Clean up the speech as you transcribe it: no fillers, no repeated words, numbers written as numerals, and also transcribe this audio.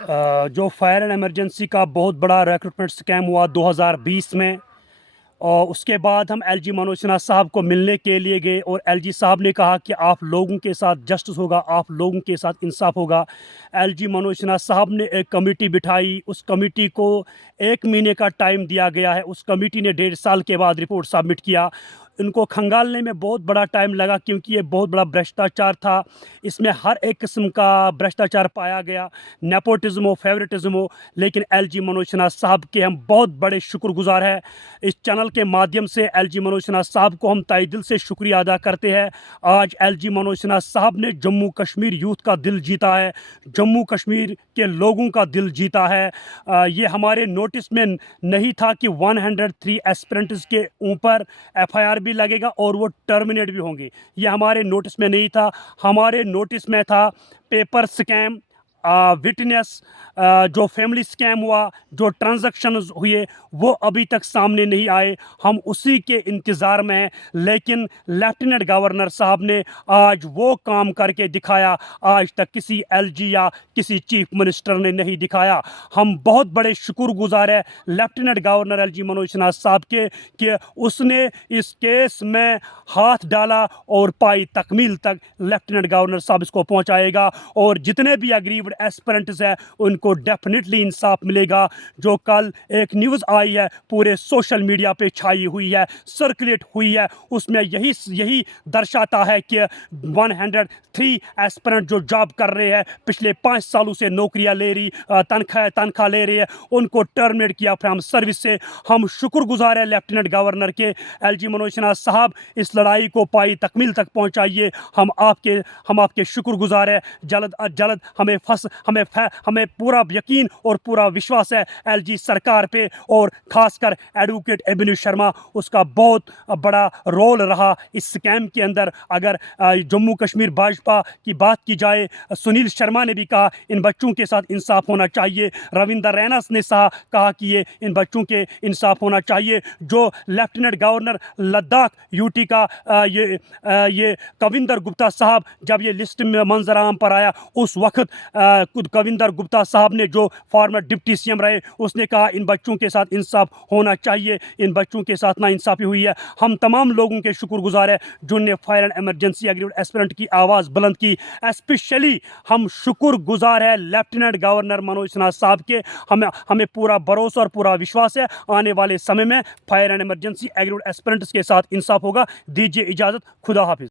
जो fire and emergency का बहुत बड़ा रिक्रूटमेंट स्कैम हुआ 2020 में, और उसके बाद हम एलजी मनोज सिन्हा साहब को मिलने के लिए गए और एलजी साहब ने कहा कि आप लोगों के साथ जस्टिस होगा, आप लोगों के साथ इंसाफ होगा। एलजी मनोज सिन्हा साहब ने एक कमेटी बिठाई, उस कमेटी को 1 महीने का टाइम दिया गया है। उस कमेटी ने 1.5 साल के बाद रिपोर्ट सबमिट किया। इनको खंगालने में बहुत बड़ा टाइम लगा क्योंकि ये बहुत बड़ा भ्रष्टाचार था। इसमें हर एक किस्म का भ्रष्टाचार पाया गया, नेपोटिज्म हो, फेवरेटिज्म हो। लेकिन एलजी मनोज सिन्हा साहब के हम बहुत बड़े शुक्रगुजार हैं। इस चैनल के माध्यम से एलजी मनोज सिन्हा साहब को हम तहे दिल से शुक्रिया अदा करते हैं। आज एलजी मनोज सिन्हा साहब ने जम्मू कश्मीर यूथ का दिल जीता है, जम्मू कश्मीर के लोगों का दिल जीता है। ये हमारे नोटिस में नहीं था कि 103 एस्पिरेंट्स के ऊपर एफआईआर भी लगेगा और वो टर्मिनेट भी होंगे। ये हमारे नोटिस में नहीं था। हमारे नोटिस में था पेपर स्कैम, विटनेस, जो फैमिली स्कैम हुआ, जो ट्रांजैक्शंस हुए, वो अभी तक सामने नहीं आए। हम उसी के इंतज़ार में हैं। लेकिन लेफ्टिनेंट गवर्नर साहब ने आज वो काम करके दिखाया, आज तक किसी एलजी या किसी चीफ मिनिस्टर ने नहीं दिखाया। हम बहुत बड़े शुक्रगुजार हैं lieutenant governor LG Manoj Sinha साहब के कि उसने इस केस में हाथ डाला और पाई तकमील तक लेफ्टिनेंट गवर्नर साहब इसको पहुंचाएगा। और जितने भी अग्रीव्ड एस्पिरेंट्स हैं उनको डेफिनेटली इंसाफ मिलेगा। जो कल एक न्यूज़ आई है, पूरे सोशल मीडिया पे छाई हुई है, सर्कुलेट हुई है, उसमें यही दर्शाता है कि 103 एस्पिरेंट जो जॉब कर रहे हैं, पिछले 5 सालों से नौकरियां ले रही, तनख्वाह ले रही है, उनको टर्मिनेट किया फ्रॉम सर्विस से। हम शुक्रगुजार हैं लेफ्टिनेंट गवर्नर के। एलजी मनोज सिन्हा साहब, इस लड़ाई को पाई तकमील तक पहुंचाइए। हम आपके शुक्रगुजार हैं। जल्द अज जल्द हमें पूरा यकीन और पूरा विश्वास है एलजी सरकार पे, और खासकर एडवोकेट अभिनव शर्मा, उसका बहुत बड़ा रोल रहा इस स्कैम के अंदर। अगर जम्मू कश्मीर भाजपा की बात की जाए, सुनील शर्मा ने भी कहा इन बच्चों के साथ इंसाफ होना चाहिए। रविंदर रैना ने कहा कि ये इन बच्चों के इंसाफ होना चाहिए। जो लेफ्टिनेंट गवर्नर लद्दाख यूटी का ये कविंदर गुप्ता साहब, जब ये लिस्ट में मंजराम पर आया, उस वक्त खुद कविंदर गुप्ता साहब ने, जो फॉर्मर डिप्टी सीएम रहे, उसने कहा इन बच्चों के साथ इंसाफ होना चाहिए। इन बच्चों के साथ ना इंसाफी हुई है। हम तमाम लोगों के शुक्रगुजार हैं जिन्होंने fire and emergency agreed aspirant की आवाज़ बुलंद की। स्पेशली हम शुक्रगुजार हैं लेफ्टिनेंट गवर्नर मनोज सिन्हा साहब के। हमें पूरा भरोसा और पूरा विश्वास है आने वाले समय में fire and emergency agreed aspirants के साथ इंसाफ होगा। दीजिए इजाज़त, खुदा हाफिज़।